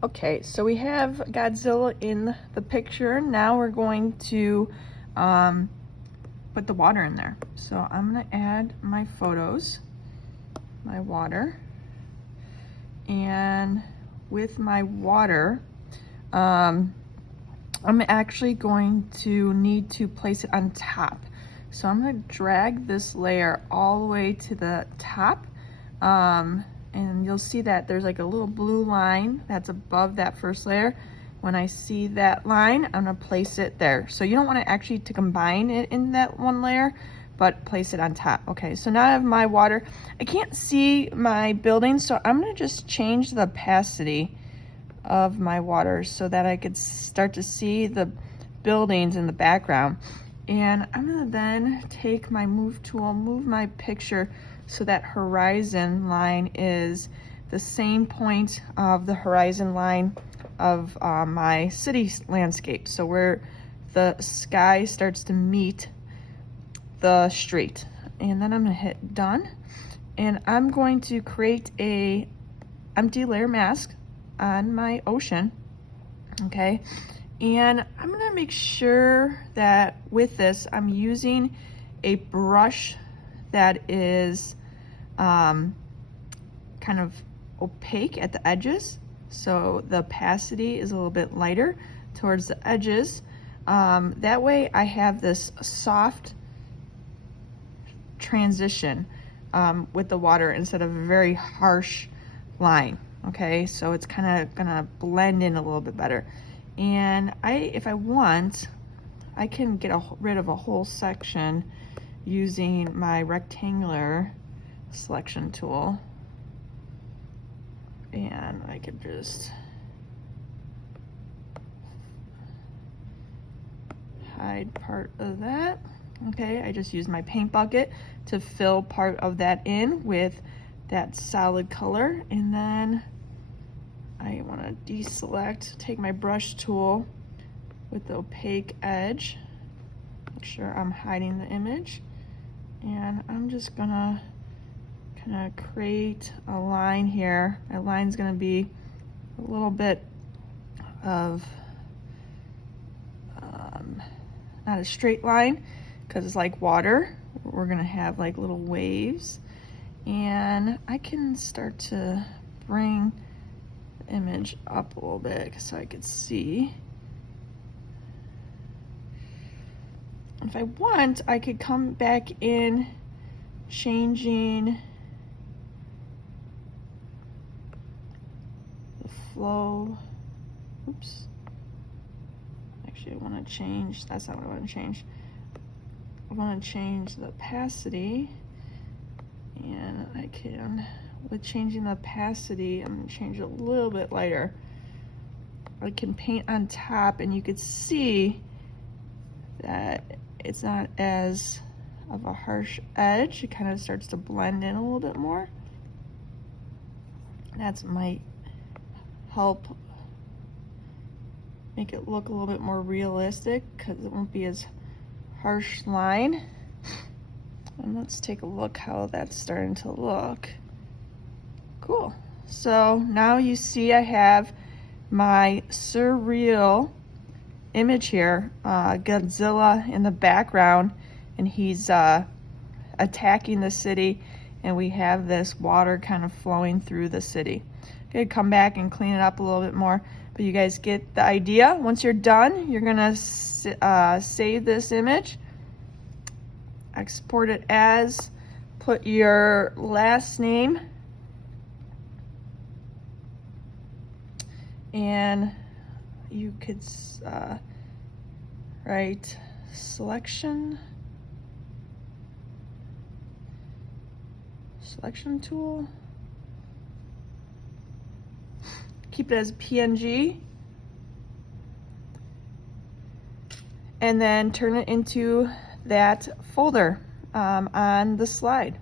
Okay, so we have Godzilla in the picture. Now we're going to put the water in there. So I'm gonna add my photos, my water, and with my water, I'm actually going to need to place it on top. So I'm gonna drag this layer all the way to the top. And you'll see that there's like a little blue line that's above that first layer. When I see that line, I'm gonna place it there. So you don't want to actually to combine it in that one layer, but place it on top. Okay, so now I have my water. I can't see my building, so I'm gonna just change the opacity of my water so that I could start to see the buildings in the background. And I'm gonna then take my move tool, move my picture so that horizon line is the same point of the horizon line of my city landscape. So where the sky starts to meet the street. And then I'm gonna hit done. And I'm going to create a empty layer mask on my ocean, okay? And I'm gonna make sure that with this, I'm using a brush that is kind of opaque at the edges. So the opacity is a little bit lighter towards the edges. That way I have this soft transition with the water instead of a very harsh line. Okay, so it's kind of gonna blend in a little bit better. And if I want, I can get rid of a whole section using my rectangular selection tool. And I could just hide part of that. Okay, I just used my paint bucket to fill part of that in with that solid color. And then I want to deselect, take my brush tool with the opaque edge, make sure I'm hiding the image. And I'm just gonna kind of create a line here. My line's gonna be a little bit of, not a straight line, because it's like water. We're gonna have like little waves. And I can start to bring the image up a little bit so I could see. If I want, I could come back in, changing the flow. Oops. Actually, I want to change, that's not what I want to change. I want to change the opacity, and I can, with changing the opacity, I'm going to change it a little bit lighter. I can paint on top, and you could see that it's not as of a harsh edge. It kind of starts to blend in a little bit more. That might help make it look a little bit more realistic because it won't be as harsh line. And let's take a look how that's starting to look. Cool. So now you see I have my surreal image here, Godzilla in the background, and he's attacking the city, and we have this water kind of flowing through the city. I'm gonna come back and clean it up a little bit more, but you guys get the idea. Once you're done, you're gonna save this image, export it as, put your last name, and you could write selection tool. Keep it as PNG, and then turn it into that folder on the slide.